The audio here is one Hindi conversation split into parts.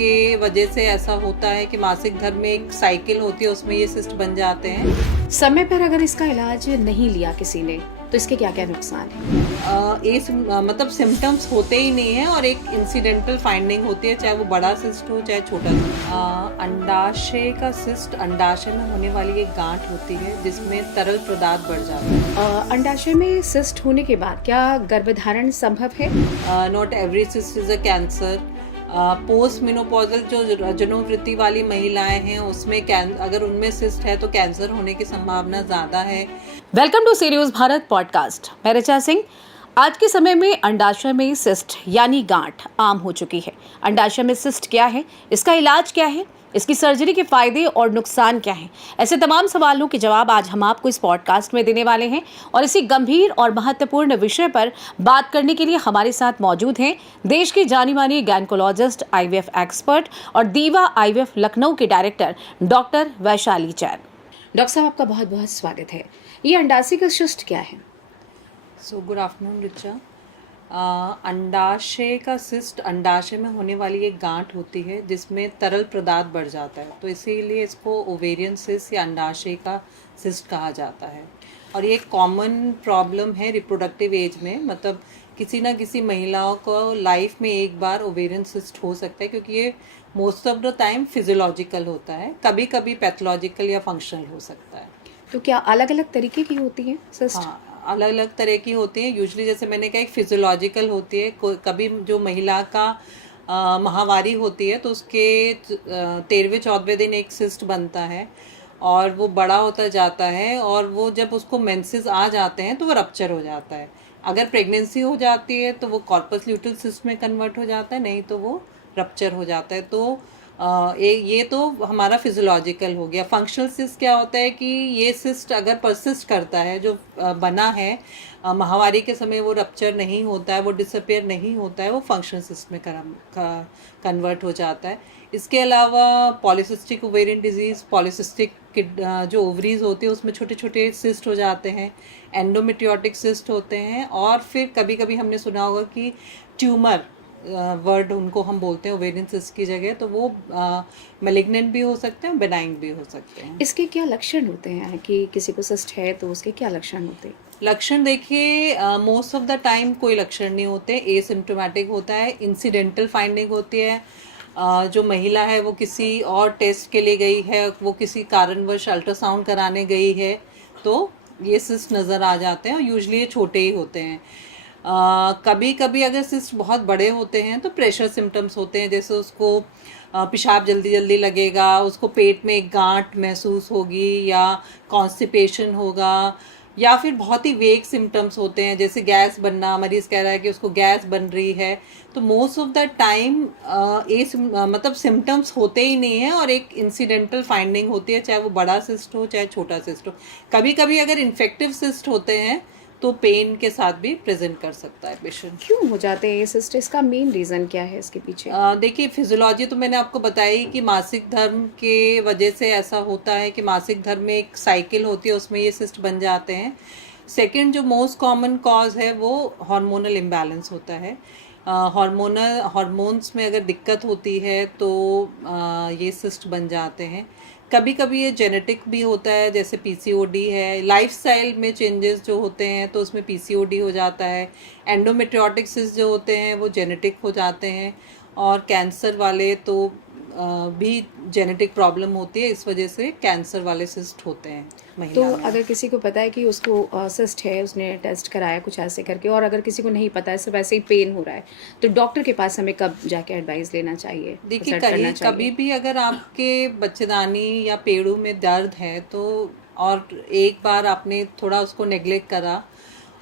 के वजह से ऐसा होता है कि मासिक धर्म में एक साइकिल होती है, उसमें ये सिस्ट बन जाते हैं। समय पर अगर इसका इलाज नहीं लिया किसी ने तो इसके क्या क्या नुकसान है? मतलब सिम्टम्स होते ही नहीं है और एक इंसिडेंटल फाइंडिंग होती है, चाहे वो बड़ा सिस्ट हो चाहे छोटा। अंडाशय का सिस्ट अंडाशय में होने वाली एक गांठ होती है जिसमें तरल पदार्थ बढ़ जाता है। अंडाशय में सिस्ट होने के बाद क्या गर्भधारण संभव है? Not every cyst is a cancer. Post menopausal जो जनोवृत्ति वाली महिलाएं हैं उसमें अगर उनमें सिस्ट है तो कैंसर होने की संभावना ज़्यादा है। Welcome to C news Bharat podcast. मैं ऋचा सिंह। आज के समय में अंडाशय में सिस्ट यानी गांठ आम हो चुकी है। अंडाशय में सिस्ट क्या है, इसका इलाज क्या है, इसकी सर्जरी के फायदे और नुकसान क्या हैं, ऐसे तमाम सवालों के जवाब आज हम आपको इस पॉडकास्ट में देने वाले हैं। और इसी गंभीर और महत्वपूर्ण विषय पर बात करने के लिए हमारे साथ मौजूद हैं देश की जानी मानी गायनेकोलॉजिस्ट, आईवीएफ एक्सपर्ट और दीवा आईवीएफ लखनऊ के director doctor Vaishali Jain. Doctor साहब, आपका बहुत बहुत स्वागत है। ये अंडाशय का सिस्ट क्या है? So good afternoon Richa. अंडाशय का सिस्ट अंडाशय में होने वाली एक गांठ होती है जिसमें तरल पदार्थ बढ़ जाता है, तो इसीलिए इसको ओवेरियन सिस्ट या अंडाशय का सिस्ट कहा जाता है। और ये एक कॉमन प्रॉब्लम है रिप्रोडक्टिव एज में, मतलब किसी ना किसी महिलाओं को लाइफ में एक बार ओवेरियन सिस्ट हो सकता है, क्योंकि ये most of the time physiological होता है, कभी कभी पैथोलॉजिकल या फंक्शनल हो सकता है। तो क्या अलग अलग तरीके की होती है सिस्ट? हाँ, अलग अलग तरह की होती हैं। यूजुअली जैसे मैंने कहा, एक फिजियोलॉजिकल होती है। कभी जो महिला का माहवारी होती है तो उसके 13वें 14वें दिन एक सिस्ट बनता है और वो बड़ा होता जाता है, और वो जब उसको मेंसेस आ जाते हैं तो वो रप्चर हो जाता है। अगर प्रेगनेंसी हो जाती है तो वो कॉर्पस ल्यूटेल सिस्ट में कन्वर्ट हो जाता है, नहीं तो वो रप्चर हो जाता है। तो ये तो हमारा फिजियोलॉजिकल हो गया। फंक्शनल सिस्ट क्या होता है कि ये सिस्ट अगर परसिस्ट करता है, जो बना है माहवारी के समय, वो रप्चर नहीं होता है, वो डिसअपियर नहीं होता है, वो फंक्शनल सिस्ट में कन्वर्ट हो जाता है। इसके अलावा पॉलीसिस्टिक ओवेरियन डिजीज़, पॉलीसिस्टिक जो ओवरीज होते हैं उसमें छोटे छोटे सिस्ट हो जाते हैं, एंडोमेट्रियोटिक सिस्ट होते हैं, और फिर कभी कभी हमने सुना होगा कि ट्यूमर वर्ड उनको हम बोलते हैं ओवेरियन सिस्ट की जगह, तो वो मैलिग्नेंट भी हो सकते हैं, बेनाइन भी हो सकते हैं। इसके क्या लक्षण होते हैं कि किसी को सिस्ट है तो उसके क्या लक्षण होते हैं? लक्षण देखिए, मोस्ट ऑफ द टाइम कोई लक्षण नहीं होते, एसिम्प्टोमेटिक होता है, इंसिडेंटल फाइंडिंग होती है। जो महिला है वो किसी और टेस्ट के लिए गई है, वो किसी कारणवश अल्ट्रासाउंड कराने गई है तो ये सिस्ट नज़र आ जाते हैं, और यूजुअली ये छोटे ही होते हैं। कभी कभी अगर सिस्ट बहुत बड़े होते हैं तो प्रेशर सिम्टम्स होते हैं, जैसे उसको पेशाब जल्दी जल्दी लगेगा, उसको पेट में एक गांठ महसूस होगी, या कॉन्स्टिपेशन होगा, या फिर बहुत ही वेग सिम्टम्स होते हैं जैसे गैस बनना। मरीज़ कह रहा है कि उसको गैस बन रही है, तो मोस्ट ऑफ द टाइम मतलब सिम्टम्स होते ही नहीं है और एक इंसिडेंटल फाइंडिंग होती है, चाहे वो बड़ा सिस्ट हो चाहे छोटा सिस्ट हो। कभी कभी अगर इन्फेक्टिव सिस्ट होते हैं तो पेन के साथ भी प्रेजेंट कर सकता है पेशेंट। क्यों हो जाते हैं ये सिस्ट? इसका मेन रीज़न क्या है इसके पीछे? देखिए, फिजियोलॉजी तो मैंने आपको बताई कि मासिक धर्म के वजह से ऐसा होता है कि मासिक धर्म में एक साइकिल होती है, उसमें ये सिस्ट बन जाते हैं। सेकंड, जो मोस्ट कॉमन कॉज है वो हार्मोनल इम्बैलेंस होता है। हार्मोन्स में अगर दिक्कत होती है तो ये सिस्ट बन जाते हैं। कभी कभी ये जेनेटिक भी होता है, जैसे पीसीओडी है। लाइफस्टाइल में चेंजेस जो होते हैं तो उसमें पीसीओडी हो जाता है। एंडोमेट्रियोटिक सिस्ट जो होते हैं वो जेनेटिक हो जाते हैं, और कैंसर वाले तो भी जेनेटिक प्रॉब्लम होती है, इस वजह से कैंसर वाले सिस्ट होते हैं महिला तो में। अगर किसी को पता है कि उसको सिस्ट है, उसने टेस्ट कराया कुछ ऐसे करके, और अगर किसी को नहीं पता है, सिर्फ ऐसे ही पेन हो रहा है, तो डॉक्टर के पास हमें कब जाके एडवाइस लेना चाहिए? देखिए, कभी भी अगर आपके बच्चेदानी या पेड़ों में दर्द है तो, और एक बार आपने थोड़ा उसको नेग्लेक्ट करा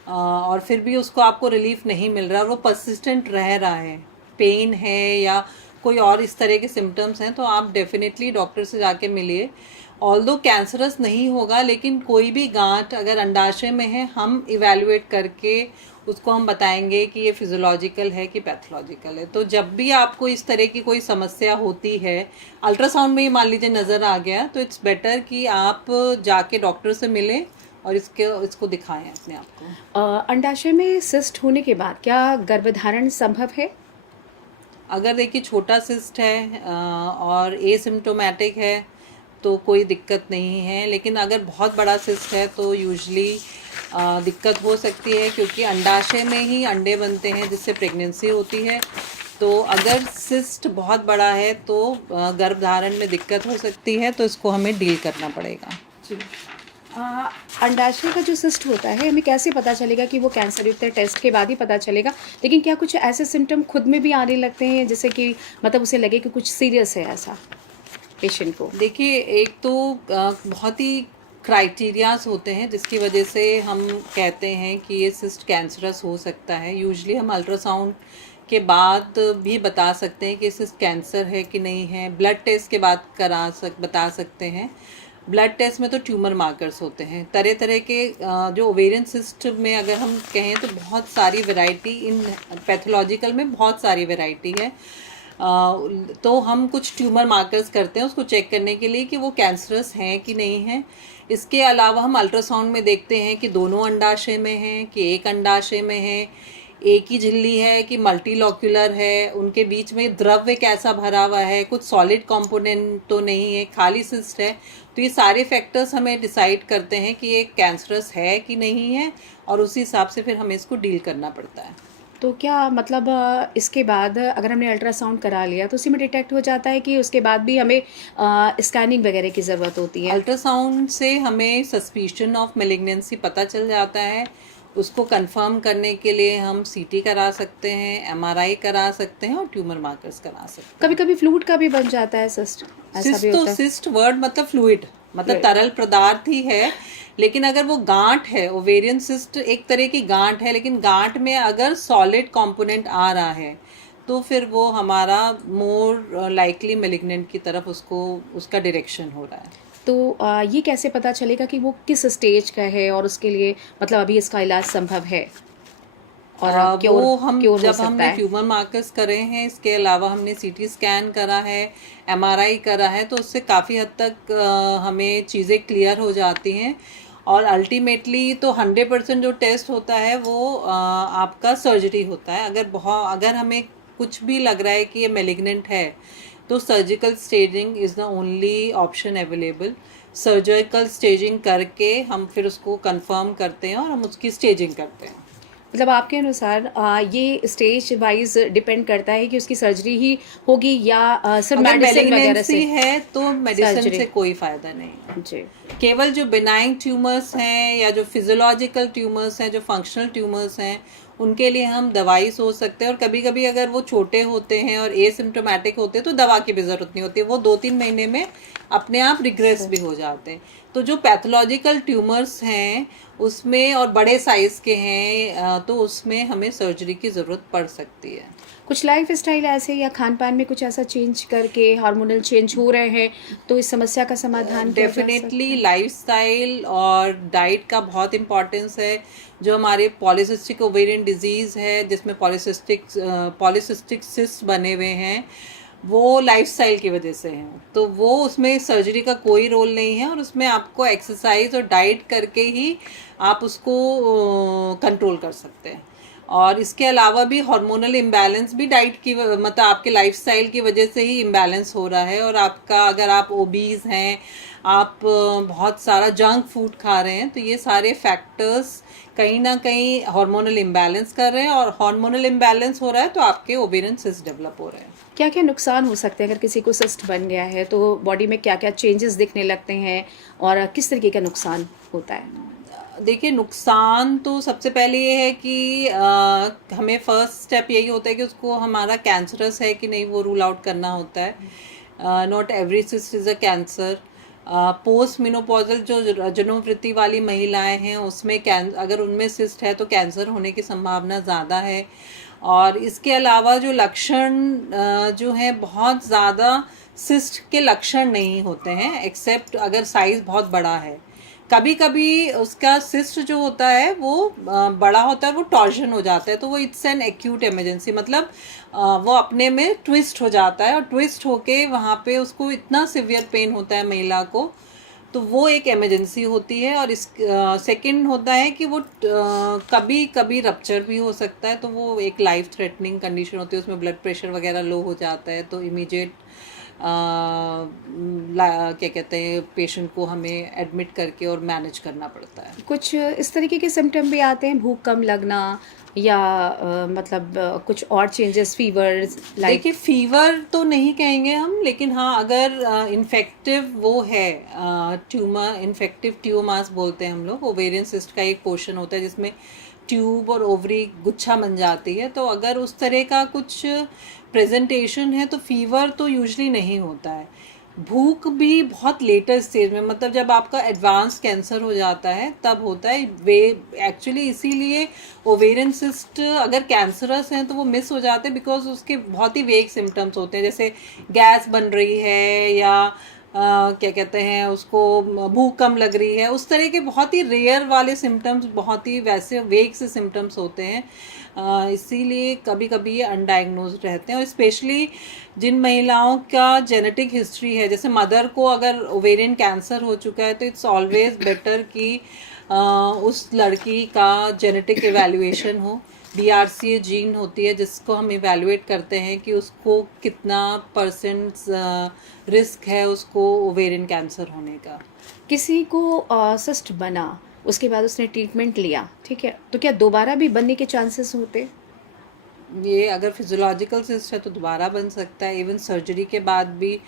और फिर भी उसको आपको रिलीफ नहीं मिल रहा और वो परसिस्टेंट रह रहा है, पेन है या कोई और इस तरह के सिम्टम्स हैं, तो आप डेफिनेटली डॉक्टर से जाके मिलिए। ऑल्दो कैंसरस नहीं होगा, लेकिन कोई भी गांठ अगर अंडाशय में है, हम इवैल्यूएट करके उसको हम बताएंगे कि ये फिजियोलॉजिकल है कि पैथोलॉजिकल है। तो जब भी आपको इस तरह की कोई समस्या होती है, अल्ट्रासाउंड में ही मान लीजिए नज़र आ गया, तो इट्स बेटर कि आप जाके डॉक्टर से मिलें और इसको दिखाएं अपने आप को। अंडाशय में सिस्ट होने के बाद क्या गर्भधारण संभव है? अगर देखिए छोटा सिस्ट है और एसिम्प्टोमेटिक है तो कोई दिक्कत नहीं है, लेकिन अगर बहुत बड़ा सिस्ट है तो यूजली दिक्कत हो सकती है, क्योंकि अंडाशय में ही अंडे बनते हैं जिससे प्रेगनेंसी होती है। तो अगर सिस्ट बहुत बड़ा है तो गर्भधारण में दिक्कत हो सकती है, तो इसको हमें डील करना पड़ेगा। जी। अंडाशय का जो सिस्ट होता है, हमें कैसे पता चलेगा कि वो कैंसर युक्त है? टेस्ट के बाद ही पता चलेगा, लेकिन क्या कुछ ऐसे सिम्टम खुद में भी आने लगते हैं जिससे कि मतलब उसे लगे कि कुछ सीरियस है ऐसा पेशेंट को? देखिए, एक तो बहुत ही क्राइटेरियाज होते हैं जिसकी वजह से हम कहते हैं कि ये सिस्ट कैंसरस हो सकता है। यूजली हम अल्ट्रासाउंड के बाद भी बता सकते हैं कि सिस्ट कैंसर है कि नहीं है। ब्लड टेस्ट के बाद बता सकते हैं। ब्लड टेस्ट में तो ट्यूमर मार्कर्स होते हैं तरह तरह के। जो ओवेरियन सिस्ट में अगर हम कहें तो बहुत सारी वैरायटी, इन पैथोलॉजिकल में बहुत सारी वैरायटी है। तो हम कुछ ट्यूमर मार्कर्स करते हैं उसको चेक करने के लिए कि वो कैंसरस हैं कि नहीं है। इसके अलावा हम अल्ट्रासाउंड में देखते हैं कि दोनों अंडाशय में हैं कि एक अंडाशय में है, एक ही झिल्ली है कि मल्टीलॉक्यूलर है, उनके बीच में द्रव्य कैसा भरा हुआ है, कुछ सॉलिड कंपोनेंट तो नहीं है, खाली सिस्ट है। तो ये सारे फैक्टर्स हमें डिसाइड करते हैं कि ये कैंसरस है कि नहीं है, और उसी हिसाब से फिर हमें इसको डील करना पड़ता है। तो क्या मतलब इसके बाद अगर हमने अल्ट्रासाउंड करा लिया तो उसी में डिटेक्ट हो जाता है कि उसके बाद भी हमें स्कैनिंग वगैरह की ज़रूरत होती है? अल्ट्रासाउंड से हमें सस्पिशन ऑफ मैलिग्नेंसी पता चल जाता है। उसको कंफर्म करने के लिए हम सीटी करा सकते हैं, एमआरआई करा सकते हैं और ट्यूमर मार्कर्स करा सकते हैं। कभी कभी फ्लूइड का भी बन जाता है सिस्ट, ऐसा सिस्ट भी तो होता है? सिस्ट वर्ड मतलब फ्लूइड, मतलब Fluid. तरल पदार्थ ही है। लेकिन अगर वो गांठ है, ओवेरियन सिस्ट एक तरह की गांठ है, लेकिन गांठ में अगर सॉलिड कंपोनेंट आ रहा है तो फिर वो हमारा मोर लाइकली मैलिग्नेंट की तरफ उसका डायरेक्शन हो रहा है। तो ये कैसे पता चलेगा कि वो किस स्टेज का है और उसके लिए मतलब अभी इसका इलाज संभव है और वो हम क्योर हो जब सकता हमने है? ट्यूमर मार्कर्स करे हैं, इसके अलावा हमने सीटी स्कैन करा है, एमआरआई करा है, तो उससे काफ़ी हद तक हमें चीज़ें क्लियर हो जाती हैं। और अल्टीमेटली तो 100% जो टेस्ट होता है वो आपका सर्जरी होता है। अगर हमें कुछ भी लग रहा है कि ये मैलिग्नेंट है तो surgical staging is the only option available. Surgical staging करके हम फिर उसको कंफर्म करते हैं और हम उसकी स्टेजिंग करते हैं। मतलब आपके अनुसार ये स्टेज वाइज डिपेंड करता है कि उसकी सर्जरी ही होगी या सिर्फ अगर मेडिसिन वगैरह मैलिग्नेंसी से? है तो मेडिसिन सर्जरी। से कोई फायदा नहीं है। जी। केवल जो बिनाइन ट्यूमर्स हैं या जो फिजियोलॉजिकल ट्यूमर्स हैं, जो फंक्शनल ट्यूमर्स हैं, उनके लिए हम दवाई सोच सकते हैं। और कभी कभी अगर वो छोटे होते हैं और एसिम्प्टोमेटिक होते हैं तो दवा की भी ज़रूरत नहीं होती, वो 2-3 महीने में अपने आप रिग्रेस भी हो जाते हैं। तो जो पैथोलॉजिकल ट्यूमर्स हैं उसमें और बड़े साइज़ के हैं तो उसमें हमें सर्जरी की ज़रूरत पड़ सकती है। कुछ लाइफ स्टाइल ऐसे या खान पान में कुछ ऐसा चेंज करके हार्मोनल चेंज हो रहे हैं तो इस समस्या का समाधान किया जा सकता है? डेफिनेटली लाइफस्टाइल और डाइट का बहुत इम्पोर्टेंस है। जो हमारे पॉलीसिस्टिक ओवेरियन डिजीज़ है जिसमें पॉलीसिस्टिक सिस्ट बने हुए हैं, वो लाइफस्टाइल की वजह से हैं। तो वो उसमें सर्जरी का कोई रोल नहीं है, और उसमें आपको एक्सरसाइज और डाइट करके ही आप उसको कंट्रोल कर सकते हैं। और इसके अलावा भी हार्मोनल इम्बैलेंस भी डाइट की मतलब आपके लाइफस्टाइल की वजह से ही इम्बैलेंस हो रहा है। और आपका अगर आप ओबीज हैं, आप बहुत सारा जंक फूड खा रहे हैं, तो ये सारे फैक्टर्स कहीं ना कहीं हार्मोनल इम्बैलेंस कर रहे हैं, और हार्मोनल इम्बैलेंस हो रहा है तो आपके ओवेरियन सिस्ट डेवलप हो रहे हैं। क्या क्या नुकसान हो सकते हैं अगर किसी को सिस्ट बन गया है तो बॉडी में क्या क्या चेंजेस दिखने लगते हैं और किस तरीके का नुकसान होता है? देखिए, नुकसान तो सबसे पहले ये है कि हमें फर्स्ट स्टेप यही होता है कि उसको हमारा कैंसरस है कि नहीं वो रूल आउट करना होता है। Not every cyst is a cancer. Post menopausal जो रजनोवृत्ति वाली महिलाएं हैं उसमें अगर उनमें सिस्ट है तो कैंसर होने की संभावना ज़्यादा है। और इसके अलावा जो लक्षण जो हैं, बहुत ज़्यादा सिस्ट के लक्षण नहीं होते हैं एक्सेप्ट अगर साइज़ बहुत बड़ा है। कभी कभी उसका सिस्ट जो होता है वो बड़ा होता है, वो टॉर्जन हो जाता है, तो वो इट्स एन एक्यूट इमरजेंसी, मतलब वो अपने में ट्विस्ट हो जाता है, और ट्विस्ट होके वहाँ पे उसको इतना सिवियर पेन होता है महिला को तो वो एक इमरजेंसी होती है। और इस सेकंड होता है कि वो कभी कभी रप्चर भी हो सकता है, तो वो एक लाइफ थ्रेटनिंग कंडीशन होती है, उसमें ब्लड प्रेशर वगैरह लो हो जाता है, तो इमीडिएट क्या कहते हैं पेशेंट को हमें एडमिट करके और मैनेज करना पड़ता है। कुछ इस तरीके के सिम्टम भी आते हैं, भूख कम लगना या मतलब कुछ और चेंजेस, फीवर लाइक? देखिए फीवर तो नहीं कहेंगे हम, लेकिन हाँ अगर इन्फेक्टिव वो है, ट्यूमर, इन्फेक्टिव ट्यूमास बोलते हैं हम लोग, ओवेरियन सिस्ट का एक पोर्शन होता है जिसमें ट्यूब और ओवरी गुच्छा बन जाती है, तो अगर उस तरह का कुछ प्रेजेंटेशन है तो फीवर तो यूजुअली नहीं होता है। भूख भी बहुत लेटर स्टेज में, मतलब जब आपका एडवांस कैंसर हो जाता है तब होता है वे एक्चुअली, इसीलिए ओवेरियन सिस्ट अगर कैंसरस हैं तो वो मिस हो जाते हैं, बिकॉज उसके बहुत ही वेग सिम्टम्स होते हैं, जैसे गैस बन रही है या क्या कहते हैं उसको, भूख कम लग रही है, उस तरह के बहुत ही रेयर वाले सिम्टम्स, बहुत ही वैसे वेग से सिम्टम्स होते हैं। इसीलिए कभी कभी ये अनडायग्नोज्ड रहते हैं। और स्पेशली जिन महिलाओं का जेनेटिक हिस्ट्री है, जैसे मदर को अगर ओवेरियन कैंसर हो चुका है, तो इट्स ऑलवेज बेटर कि उस लड़की का जेनेटिक एवेल्युएशन हो। BRCA जीन होती है जिसको हम इवेलुएट करते हैं कि उसको कितना % रिस्क है उसको ओवेरियन कैंसर होने का। किसी को सिस्ट बना, उसके बाद उसने ट्रीटमेंट लिया, ठीक है, तो क्या दोबारा भी बनने के चांसेस होते? ये अगर फिजियोलॉजिकल सिस्ट है तो दोबारा बन सकता है। इवन सर्जरी के बाद भी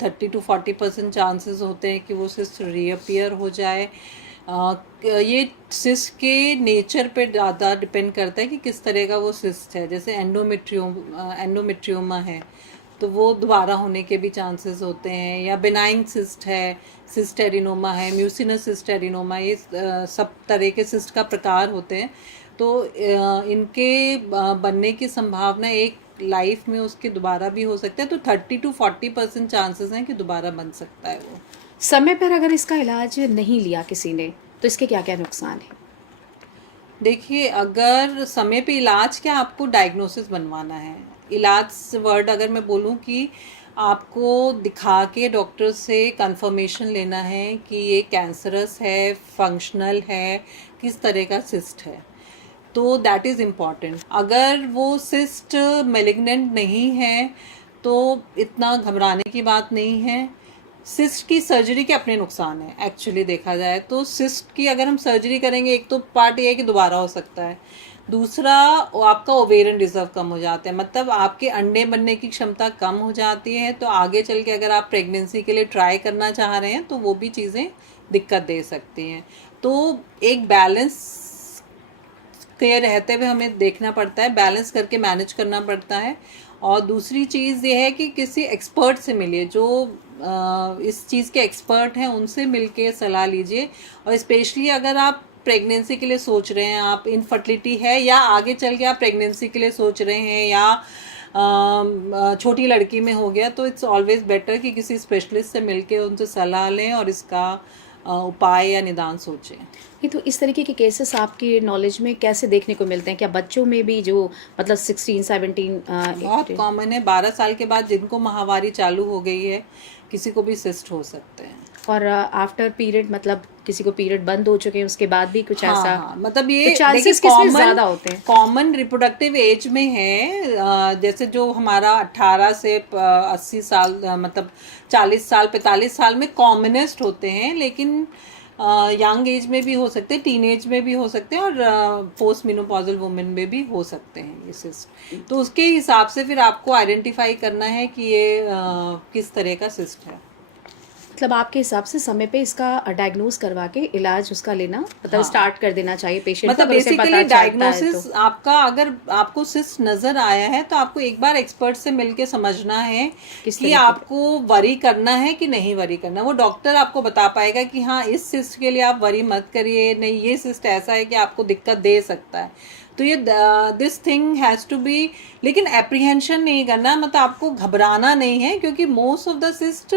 30 to 40% चांसेस होते हैं कि वो सिस्ट रीअपियर हो जाए। ये सिस्ट के नेचर पे ज़्यादा डिपेंड करता है कि किस तरह का वो सिस्ट है। जैसे एंडोमेट्रियोमा है तो वो दोबारा होने के भी चांसेस होते हैं, या बिनाइन सिस्ट है, सिस्ट एडिनोमा है, म्यूसिनस सिस्ट एडिनोमा, ये सब तरह के सिस्ट का प्रकार होते हैं। तो इनके बनने की संभावना एक लाइफ में उसके दोबारा भी हो सकता है, तो 30 to 40% चांसेस हैं कि दोबारा बन सकता है वो। समय पर अगर इसका इलाज नहीं लिया किसी ने तो इसके क्या क्या नुकसान है? देखिए अगर समय पे इलाज, क्या आपको डायग्नोसिस बनवाना है, इलाज वर्ड अगर मैं बोलूँ कि आपको दिखा के डॉक्टर से कंफर्मेशन लेना है कि ये कैंसरस है, फंक्शनल है, किस तरह का सिस्ट है, तो दैट इज़ इम्पॉर्टेंट। अगर वो सिस्ट मेलिग्नेंट नहीं है तो इतना घबराने की बात नहीं है। सिस्ट की सर्जरी के अपने नुकसान है एक्चुअली देखा जाए तो। सिस्ट की अगर हम सर्जरी करेंगे, एक तो पार्ट ये है कि दोबारा हो सकता है, दूसरा आपका ओवेरियन रिजर्व कम हो जाता है, मतलब आपके अंडे बनने की क्षमता कम हो जाती है, तो आगे चल के अगर आप प्रेगनेंसी के लिए ट्राई करना चाह रहे हैं तो वो भी चीज़ें दिक्कत दे सकती हैं। तो एक बैलेंस के रहते हुए हमें देखना पड़ता है, बैलेंस करके मैनेज करना पड़ता है। और दूसरी चीज़ ये है कि किसी एक्सपर्ट से मिलिए, जो इस चीज़ के एक्सपर्ट हैं, उनसे मिलके सलाह लीजिए। और स्पेशली अगर आप प्रेगनेंसी के लिए सोच रहे हैं, आप इनफर्टिलिटी है या आगे चल के आप प्रेगनेंसी के लिए सोच रहे हैं, या छोटी लड़की में हो गया, तो इट्स ऑलवेज बेटर कि किसी स्पेशलिस्ट से मिलके उनसे सलाह लें और इसका उपाय या निदान सोचें। ये तो इस तरीके के केसेस आपकी नॉलेज में कैसे देखने को मिलते हैं? क्या बच्चों में भी, जो मतलब 16-17 बहुत कॉमन है, 12 साल के बाद जिनको माहवारी चालू हो गई है किसी को भी सिस्ट हो सकते हैं। और आफ्टर पीरियड, मतलब किसी को पीरियड बंद हो चुके हैं उसके बाद भी कुछ ऐसा? हाँ, मतलब ये तो चांसेस किसमें ज़्यादा होते हैं? कॉमन रिप्रोडक्टिव एज में है, जैसे जो हमारा 18 से 80 साल, मतलब 40 साल 45 साल में कॉमनेस्ट होते हैं, लेकिन यंग एज में भी हो सकते हैं, टीन एज में भी हो सकते हैं, और पोस्ट मेनोपॉजल वुमेन में भी हो सकते हैं ये सिस्ट। तो उसके हिसाब से फिर आपको आइडेंटिफाई करना है कि ये किस तरह का सिस्ट है। मतलब आपके हिसाब से समय पे इसका डायग्नोज करवा के इलाज उसका लेना, मतलब स्टार्ट कर देना चाहिए पेशेंट को, मतलब अगर उसे पता बेसिकली चलता है डायग्नोसिस तो। आपका, अगर आपको सिस्ट नजर आया है तो आपको एक बार एक्सपर्ट से मिलके समझना है किस कि तरीके आपको वरी करना है कि नहीं वरी करना। वो डॉक्टर आपको बता पाएगा कि हाँ इस सिस्ट के लिए आप वरी मत करिए, नहीं ये सिस्ट ऐसा है कि आपको दिक्कत दे सकता है। तो ये this thing has to be, लेकिन एप्रीहेंशन नहीं करना, मतलब आपको घबराना नहीं है, क्योंकि most of the cyst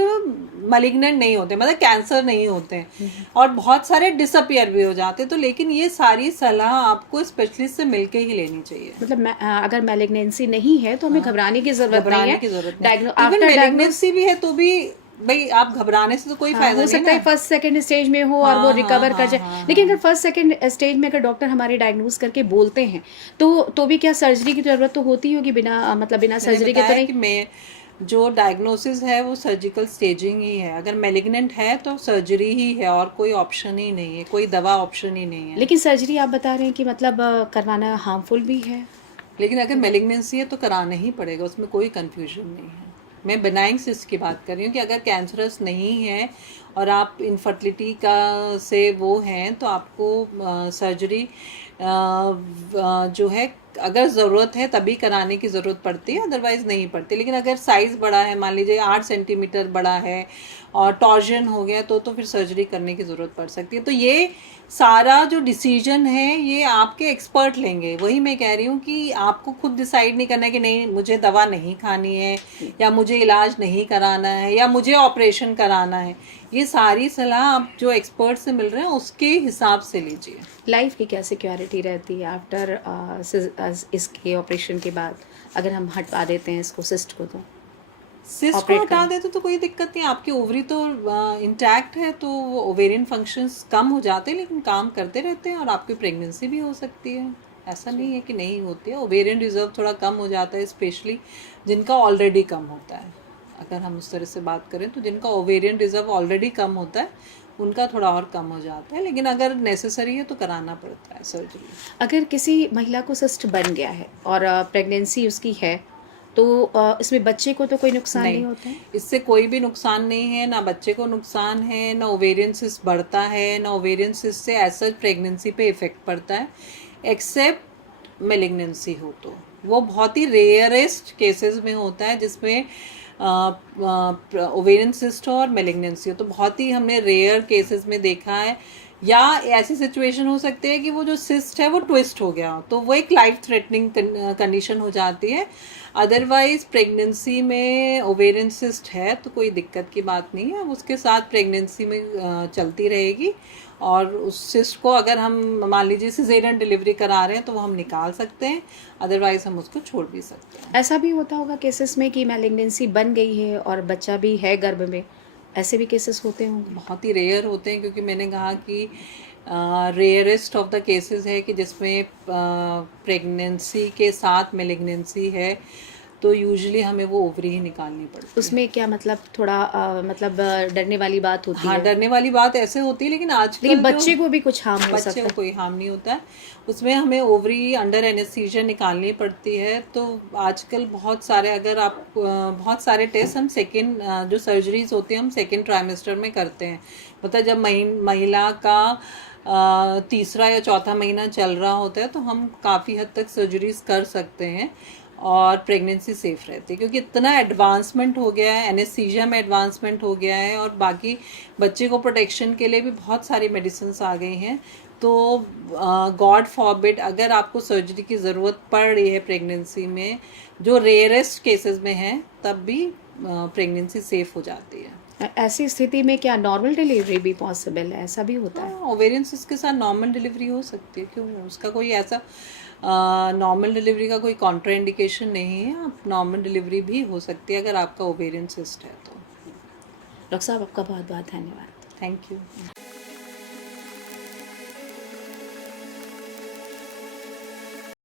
malignant नहीं होते, मतलब कैंसर नहीं होते हैं, और बहुत सारे डिसअपियर भी हो जाते हैं। तो लेकिन ये सारी सलाह आपको स्पेशलिस्ट से मिलके ही लेनी चाहिए। मतलब अगर मैलिग्नेंसी नहीं है तो हमें घबराने की जरूरत नहीं है। इवन मेलिग्नेंसी भी है तो भी भाई आप घबराने से तो कोई हाँ, फायदा हो नहीं सकता है ना। फर्स्ट सेकंड स्टेज में हो और वो हाँ, रिकवर हाँ, कर हाँ, जाए, हाँ, लेकिन अगर हाँ। फर्स्ट सेकंड स्टेज में अगर डॉक्टर हमारे डायग्नोज करके बोलते हैं तो भी क्या सर्जरी की जरूरत तो होती होगी, बिना मतलब बिना मैंने सर्जरी के तो बताया नहीं? कि मैं जो डायग्नोसिस है वो सर्जिकल स्टेजिंग ही है। अगर मैलिग्नेंट है तो सर्जरी ही है और कोई ऑप्शन ही नहीं है, कोई दवा ऑप्शन ही नहीं है। लेकिन सर्जरी आप बता रहे हैं कि मतलब करवाना हार्मफुल भी है। लेकिन अगर मैलिग्नेंसी है तो कराना ही पड़ेगा, उसमें कोई कंफ्यूजन नहीं है। मैं बेनाइंग सिस्ट की बात कर रही हूँ कि अगर कैंसरस नहीं है और आप इनफर्टिलिटी का से वो हैं तो आपको सर्जरी जो है अगर ज़रूरत है तभी कराने की ज़रूरत पड़ती है, अदरवाइज़ नहीं पड़ती। लेकिन अगर साइज़ बड़ा है, मान लीजिए 8 सेंटीमीटर बड़ा है और टॉर्जन हो गया तो फिर सर्जरी करने की ज़रूरत पड़ सकती है। तो ये सारा जो डिसीजन है ये आपके एक्सपर्ट लेंगे। वही मैं कह रही हूँ कि आपको खुद डिसाइड नहीं करना है कि नहीं मुझे दवा नहीं खानी है या मुझे इलाज नहीं कराना है या मुझे ऑपरेशन कराना है। ये सारी सलाह आप जो एक्सपर्ट से मिल रहे हैं उसके हिसाब से लीजिए। लाइफ की क्या सिक्योरिटी रहती है आफ्टर इसके ऑपरेशन के बाद, अगर हम हटवा देते हैं इसको सिस्ट को तो? सिस्ट को ऑपरेट हटा करना। देते तो कोई दिक्कत नहीं, आपकी ओवरी तो इंटैक्ट है तो वो ओवेरियन फंक्शंस कम हो जाते हैं लेकिन काम करते रहते हैं और आपकी प्रेगनेंसी भी हो सकती है। ऐसा नहीं है कि नहीं होती है। ओवेरियन रिजर्व थोड़ा कम हो जाता है, स्पेशली जिनका ऑलरेडी कम होता है। अगर हम उस तरह से बात करें तो जिनका ओवेरियन रिजर्व ऑलरेडी कम होता है उनका थोड़ा और कम हो जाता है, लेकिन अगर नेसेसरी है तो कराना पड़ता है सर्जरी। अगर किसी महिला को सिस्ट बन गया है और प्रेगनेंसी उसकी है तो इसमें बच्चे को तो कोई नुकसान नहीं होता है? इससे कोई भी नुकसान नहीं है, ना बच्चे को नुकसान है, ना ओवेरियन सिस्ट बढ़ता है, ना ओवेरियन सिस्ट से ऐसा प्रेगनेंसी पे इफेक्ट पड़ता है, एक्सेप्ट मेलिग्नेंसी हो तो वो बहुत ही रेयरेस्ट केसेस में होता है जिसमें ओवेरियन सिस्ट हो और मेलिग्नेंसी हो। तो बहुत ही हमने रेयर केसेस में देखा है, या ऐसी सिचुएशन हो सकती है कि वो जो सिस्ट है वो ट्विस्ट हो गया तो वो एक लाइफ थ्रेटनिंग कंडीशन हो जाती है। अदरवाइज प्रेगनेंसी में ओवेरियन सिस्ट है तो कोई दिक्कत की बात नहीं है, उसके साथ प्रेगनेंसी में चलती रहेगी और उस सिस्ट को अगर हम मान लीजिए सिजेरियन डिलीवरी करा रहे हैं तो वो हम निकाल सकते हैं, अदरवाइज हम उसको छोड़ भी सकते हैं। ऐसा भी होता होगा केसेस में कि मैलिग्नेंसी बन गई है और बच्चा भी है गर्भ में, ऐसे भी केसेस होते होंगे? बहुत ही रेयर होते हैं क्योंकि मैंने कहा कि रेयरेस्ट ऑफ द केसेस है कि जिसमें प्रेगनेंसी के साथ मेलिग्नेंसी है तो यूजुअली हमें वो ओवरी ही निकालनी पड़ती है। उसमें क्या मतलब थोड़ा मतलब डरने वाली बात होती हाँ, है? डरने वाली बात ऐसे होती है, लेकिन आजकल लेकिन बच्चे को भी कुछ हार्म हो बच्चे सकता को है? कोई हार्म नहीं होता है। उसमें हमें ओवरी अंडर एनेस्थीसिया निकालनी पड़ती है। तो आजकल बहुत सारे अगर आप बहुत सारे टेस्ट हम सेकेंड जो सर्जरीज होती हैं हम सेकेंड ट्राइमेस्टर में करते हैं। मतलब जब महिला का तीसरा या चौथा महीना चल रहा होता है तो हम काफ़ी हद तक सर्जरीज कर सकते हैं और प्रेगनेंसी सेफ रहती है क्योंकि इतना एडवांसमेंट हो गया है, एनेस्थीसिया में एडवांसमेंट हो गया है और बाकी बच्चे को प्रोटेक्शन के लिए भी बहुत सारी मेडिसिन आ गई हैं। तो गॉड फॉरबिड अगर आपको सर्जरी की ज़रूरत पड़ रही है प्रेगनेंसी में, जो रेयरेस्ट केसेस में है, तब भी प्रेगनेंसी सेफ हो जाती है। ऐसी स्थिति में क्या नॉर्मल डिलीवरी भी पॉसिबल है? ऐसा भी होता है? ओवेरियन सिस्ट के साथ नॉर्मल डिलीवरी हो सकती है, क्यों? उसका कोई ऐसा नॉर्मल डिलीवरी का कोई कॉन्ट्राइंडिकेशन नहीं है। आप नॉर्मल डिलीवरी भी हो सकती है अगर आपका ओवेरियन सिस्ट है तो। डॉक्टर साहब आपका बहुत बहुत धन्यवाद। Thank you.